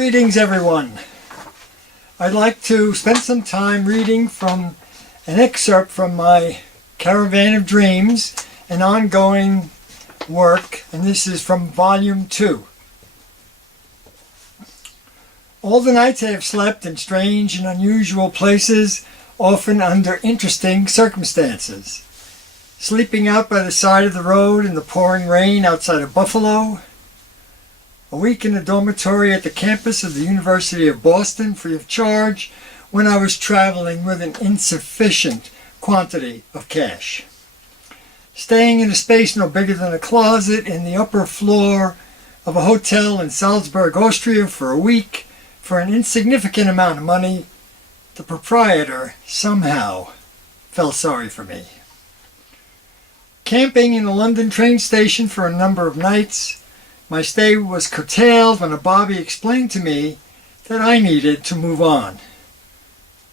Greetings everyone. I'd like to spend some time reading from an excerpt from my Caravan of Dreams, an ongoing work, and this is from Volume 2. All the nights I have slept in strange and unusual places, often under interesting circumstances. Sleeping out by the side of the road in the pouring rain outside of Buffalo. A week in a dormitory at the campus of the University of Boston free of charge when I was traveling with an insufficient quantity of cash. Staying in a space no bigger than a closet in the upper floor of a hotel in Salzburg, Austria for a week for an insignificant amount of money. The proprietor somehow felt sorry for me. Camping in a London train station for a number of nights. My stay was curtailed when a bobby explained to me that I needed to move on.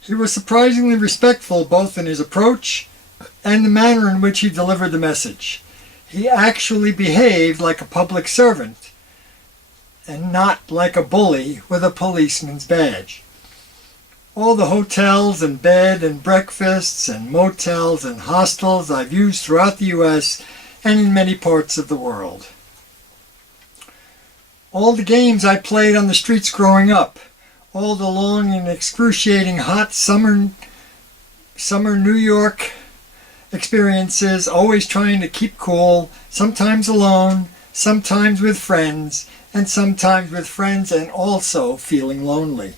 He was surprisingly respectful both in his approach and the manner in which he delivered the message. He actually behaved like a public servant and not like a bully with a policeman's badge. All the hotels and bed and breakfasts and motels and hostels I've used throughout the U.S. and in many parts of the world. All the games I played on the streets growing up, all the long and excruciating hot summer New York experiences, always trying to keep cool, sometimes alone, sometimes with friends, and sometimes with friends and also feeling lonely.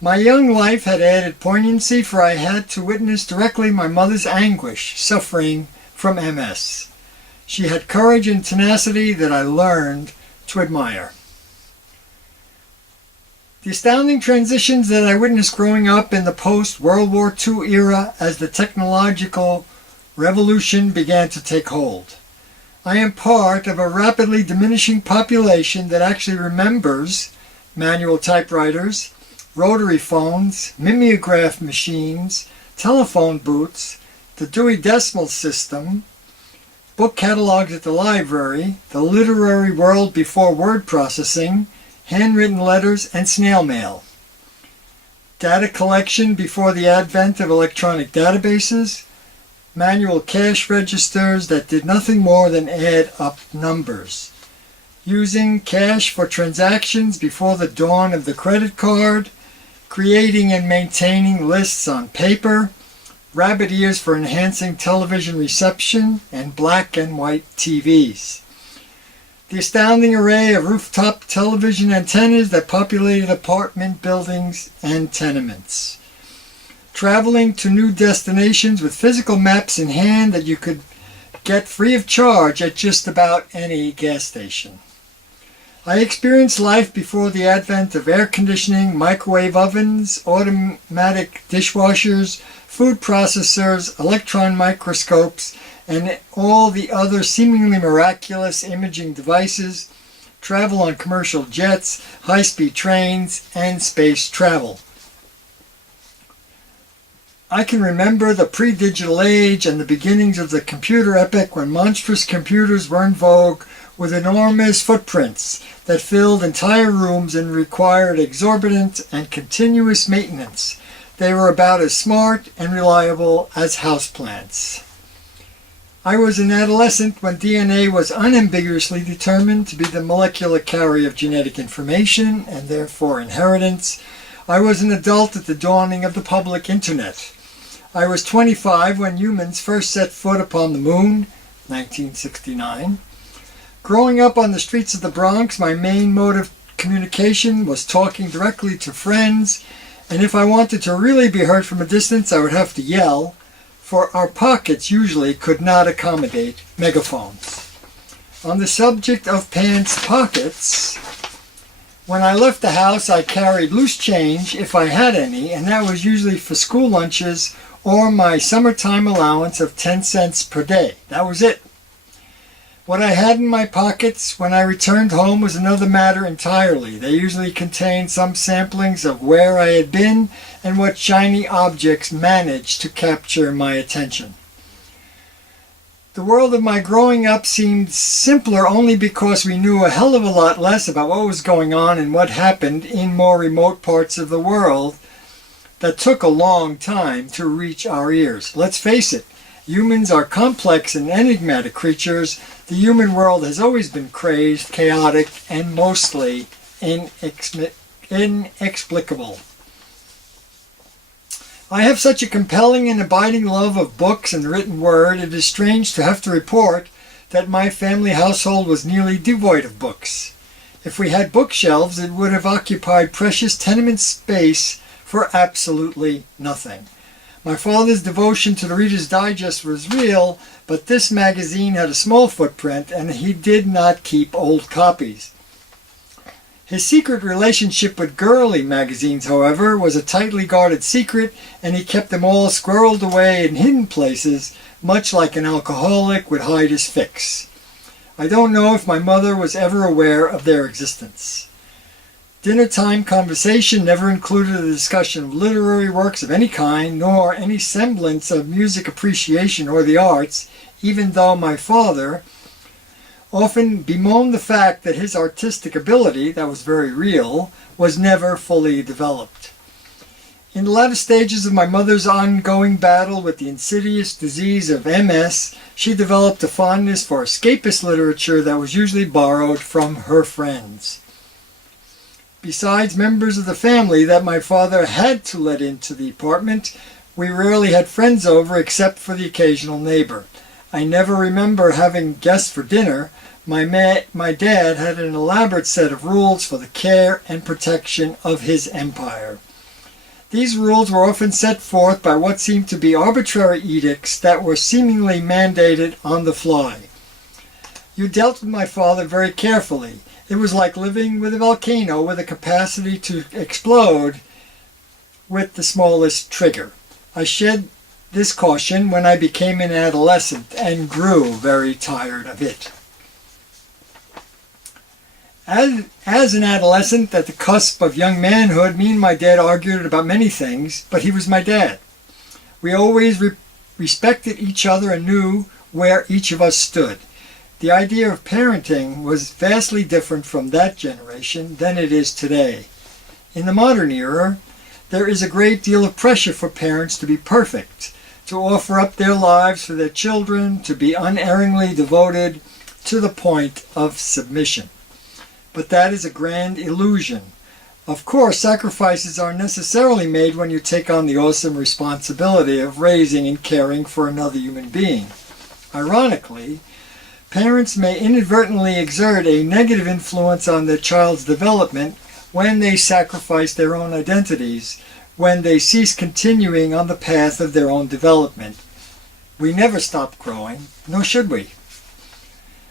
My young life had added poignancy, for I had to witness directly my mother's anguish, suffering from MS. She had courage and tenacity that I learned to admire. The astounding transitions that I witnessed growing up in the post-World War II era as the technological revolution began to take hold. I am part of a rapidly diminishing population that actually remembers manual typewriters, rotary phones, mimeograph machines, telephone booths, the Dewey Decimal System, book catalogs at the library, the literary world before word processing, handwritten letters, and snail mail. Data collection before the advent of electronic databases, manual cash registers that did nothing more than add up numbers. Using cash for transactions before the dawn of the credit card, creating and maintaining lists on paper, rabbit ears for enhancing television reception, and black and white TVs. The astounding array of rooftop television antennas that populated apartment buildings and tenements. Traveling to new destinations with physical maps in hand that you could get free of charge at just about any gas station. I experienced life before the advent of air conditioning, microwave ovens, automatic dishwashers, food processors, electron microscopes, and all the other seemingly miraculous imaging devices, travel on commercial jets, high-speed trains, and space travel. I can remember the pre-digital age and the beginnings of the computer epoch when monstrous computers were in vogue with enormous footprints that filled entire rooms and required exorbitant and continuous maintenance. They were about as smart and reliable as houseplants. I was an adolescent when DNA was unambiguously determined to be the molecular carrier of genetic information and therefore inheritance. I was an adult at the dawning of the public internet. I was 25 when humans first set foot upon the moon, 1969. Growing up on the streets of the Bronx, my main mode of communication was talking directly to friends, and if I wanted to really be heard from a distance, I would have to yell, for our pockets usually could not accommodate megaphones. On the subject of pants pockets, when I left the house, I carried loose change, if I had any, and that was usually for school lunches or my summertime allowance of 10 cents per day. That was it. What I had in my pockets when I returned home was another matter entirely. They usually contained some samplings of where I had been and what shiny objects managed to capture my attention. The world of my growing up seemed simpler only because we knew a hell of a lot less about what was going on and what happened in more remote parts of the world that took a long time to reach our ears. Let's face it, humans are complex and enigmatic creatures. The human world has always been crazed, chaotic, and mostly inexplicable. I have such a compelling and abiding love of books and the written word, it is strange to have to report that my family household was nearly devoid of books. If we had bookshelves, it would have occupied precious tenement space for absolutely nothing. My father's devotion to the Reader's Digest was real, but this magazine had a small footprint and he did not keep old copies. His secret relationship with girly magazines, however, was a tightly guarded secret, and he kept them all squirreled away in hidden places, much like an alcoholic would hide his fix. I don't know if my mother was ever aware of their existence. Dinner-time conversation never included a discussion of literary works of any kind, nor any semblance of music appreciation or the arts, even though my father often bemoaned the fact that his artistic ability, that was very real, was never fully developed. In the latter stages of my mother's ongoing battle with the insidious disease of MS, she developed a fondness for escapist literature that was usually borrowed from her friends. Besides members of the family that my father had to let into the apartment, we rarely had friends over except for the occasional neighbor. I never remember having guests for dinner. My dad had an elaborate set of rules for the care and protection of his empire. These rules were often set forth by what seemed to be arbitrary edicts that were seemingly mandated on the fly. You dealt with my father very carefully. It was like living with a volcano with a capacity to explode with the smallest trigger. I shed this caution when I became an adolescent and grew very tired of it. As an adolescent at the cusp of young manhood, me and my dad argued about many things, but he was my dad. We always respected each other and knew where each of us stood. The idea of parenting was vastly different from that generation than it is today. In the modern era, there is a great deal of pressure for parents to be perfect, to offer up their lives for their children, to be unerringly devoted to the point of submission. But that is a grand illusion. Of course, sacrifices are necessarily made when you take on the awesome responsibility of raising and caring for another human being. Ironically, parents may inadvertently exert a negative influence on their child's development when they sacrifice their own identities, when they cease continuing on the path of their own development. We never stop growing, nor should we.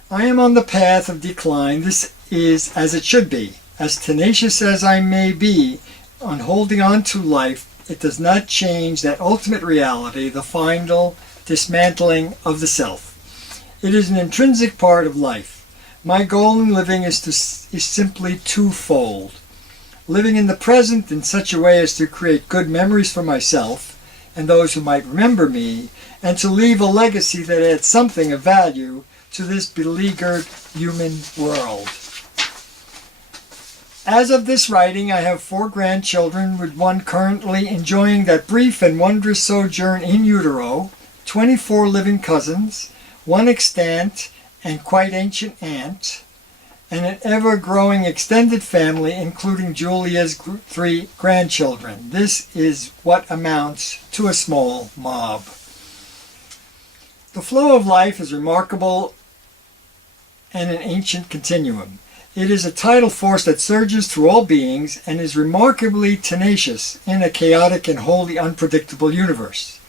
I am on the path of decline. This is as it should be. As tenacious as I may be on holding on to life, it does not change that ultimate reality, the final dismantling of the self. It is an intrinsic part of life. My goal in living is simply twofold. Living in the present in such a way as to create good memories for myself and those who might remember me, and to leave a legacy that adds something of value to this beleaguered human world. As of this writing, I have 4 grandchildren, with one currently enjoying that brief and wondrous sojourn in utero, 24 living cousins, 1 extant and quite ancient aunt, and an ever-growing extended family, including Julia's 3 grandchildren. This is what amounts to a small mob. The flow of life is remarkable and an ancient continuum. It is a tidal force that surges through all beings and is remarkably tenacious in a chaotic and wholly unpredictable universe.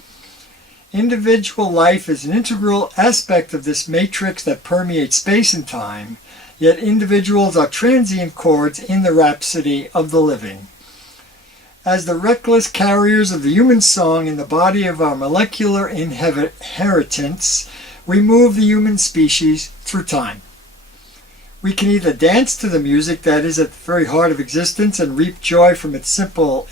Individual life is an integral aspect of this matrix that permeates space and time, yet individuals are transient chords in the rhapsody of the living. As the reckless carriers of the human song in the body of our molecular inheritance, we move the human species through time. We can either dance to the music that is at the very heart of existence and reap joy from its simple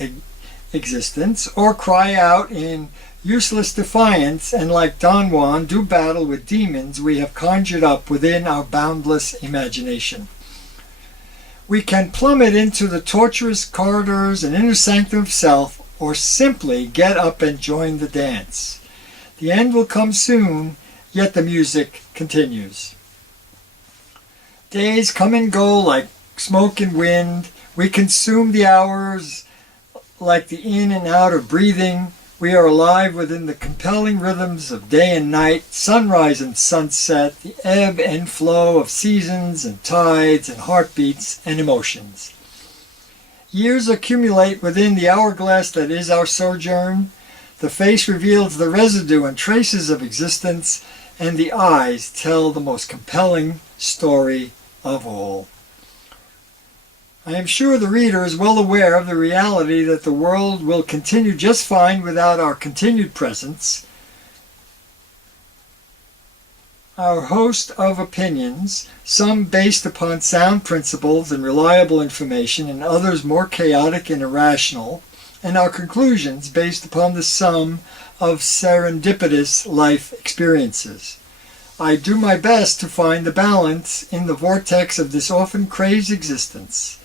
existence, or cry out in useless defiance, and like Don Juan, do battle with demons we have conjured up within our boundless imagination. We can plummet into the tortuous corridors and inner sanctum of self, or simply get up and join the dance. The end will come soon, yet the music continues. Days come and go like smoke and wind. We consume the hours like the in and out of breathing. We are alive within the compelling rhythms of day and night, sunrise and sunset, the ebb and flow of seasons and tides and heartbeats and emotions. Years accumulate within the hourglass that is our sojourn. The face reveals the residue and traces of existence, and the eyes tell the most compelling story of all. I am sure the reader is well aware of the reality that the world will continue just fine without our continued presence. Our host of opinions, some based upon sound principles and reliable information, and others more chaotic and irrational, and our conclusions based upon the sum of serendipitous life experiences. I do my best to find the balance in the vortex of this often crazed existence.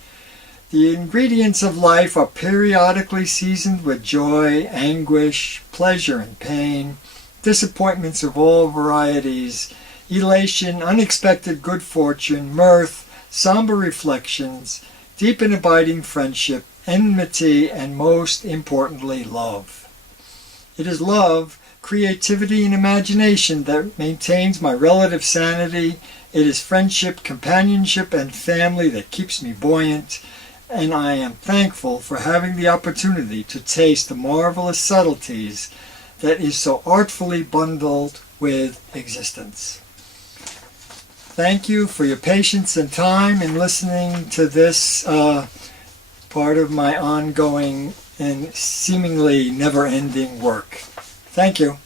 The ingredients of life are periodically seasoned with joy, anguish, pleasure and pain, disappointments of all varieties, elation, unexpected good fortune, mirth, somber reflections, deep and abiding friendship, enmity, and most importantly, love. It is love, creativity, and imagination that maintains my relative sanity. It is friendship, companionship, and family that keeps me buoyant, and I am thankful for having the opportunity to taste the marvelous subtleties that is so artfully bundled with existence. Thank you for your patience and time in listening to this part of my ongoing and seemingly never-ending work. Thank you.